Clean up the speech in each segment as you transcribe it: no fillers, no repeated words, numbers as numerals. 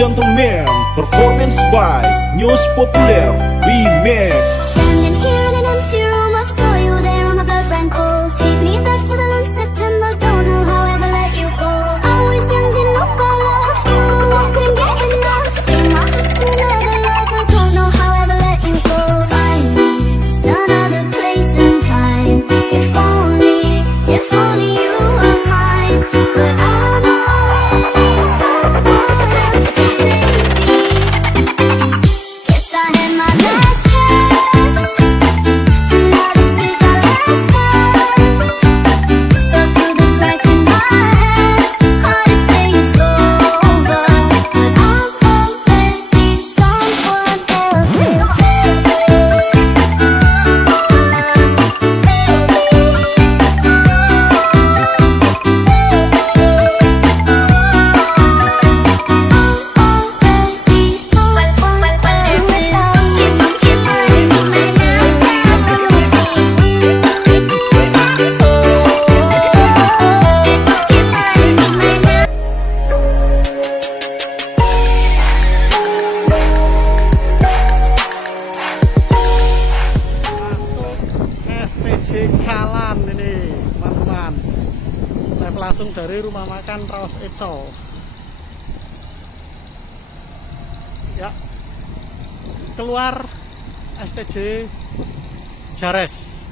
gentlemen, performance by News Populer Remix. Standing here in an empty room, I saw you there and my blood ran cold. Take me back to the long September, don't know how I ever let you go. I was young, didn't know about love, you almost couldn't get enough. In my heart to another love, I don't know how I ever let you go. Find me another place and time. If only you were mine. But I'm already someone else's baby. Guess I had my last chance. Now this is our last dance. Fell through the cracks in my hands. Hard to say it's over, but I'm already someone else's STJ Kalan ini teman-teman, live langsung dari rumah makan Raos Eco ya. Keluar STJ Jares.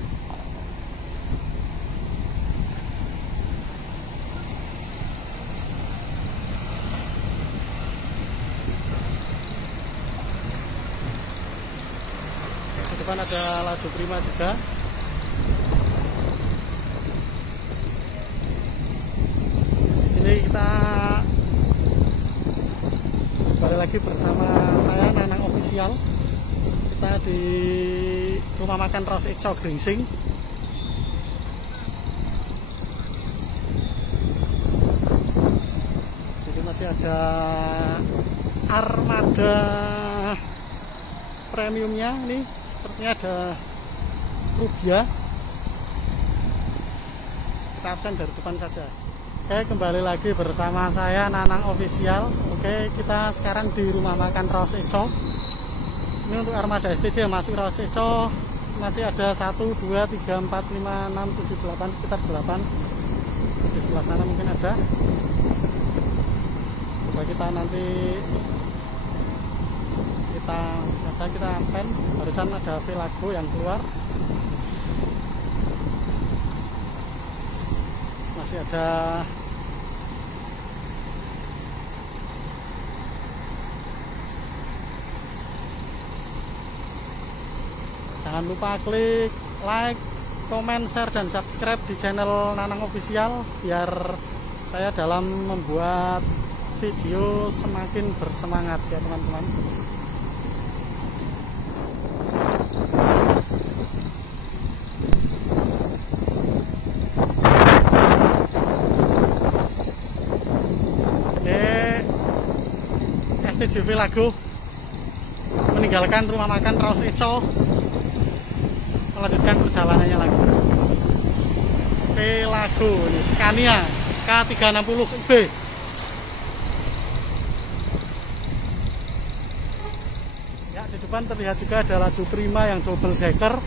Di depan ada laju prima juga. Kita kembali lagi bersama saya Nanang Official. Kita di rumah makan Raos Eco Gringsing. Sini masih ada armada premiumnya. Ini sepertinya ada Rubia. Kita absen dari depan saja. Oke, kembali lagi bersama saya Nanang Official. Oke, kita sekarang di rumah makan Raos Eco. Ini untuk armada STJ yang masuk Raos Eco masih ada 1, 2, 3, 4, 5, 6, 7, 8, sekitar 8. Di sebelah sana mungkin ada. Coba kita nanti kita absen. Barusan ada Velago yang keluar. Masih ada jangan lupa klik like, comment, share, dan subscribe di channel Nanang Official biar saya dalam membuat video semakin bersemangat ya teman-teman. STJ Velago meninggalkan rumah makan Raos Eco, melanjutkan perjalanannya lagi. Velago ini Scania K360B. Ya, di depan terlihat juga ada laju prima yang double decker.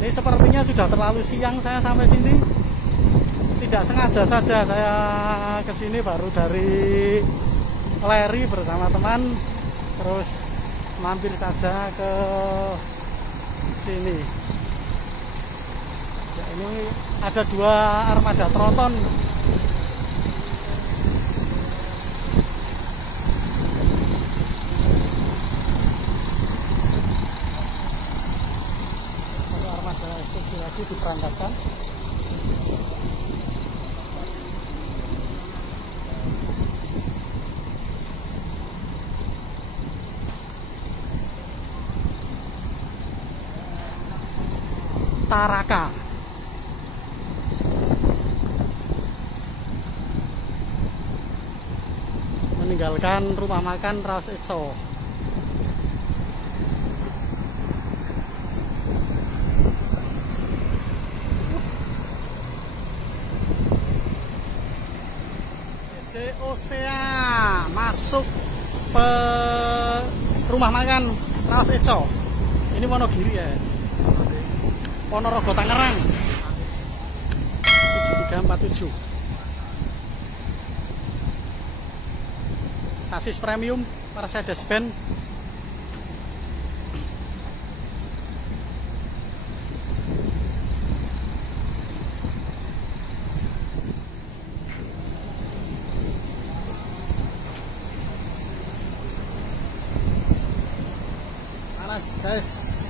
Ini sepertinya sudah terlalu siang saya sampai sini. Tidak sengaja saja saya kesini baru dari Leri bersama teman, terus mampir saja ke sini. Ya, ini ada 2 armada tronton. Ini armada STJ lagi diberangkatkan. Taraka meninggalkan rumah makan Raos Eco. Osea masuk rumah makan Raos Eco. Ini Wonogiri ya. Ponorogo Tangerang. 7347. Sasis premium Mercedes-Benz. Panas guys.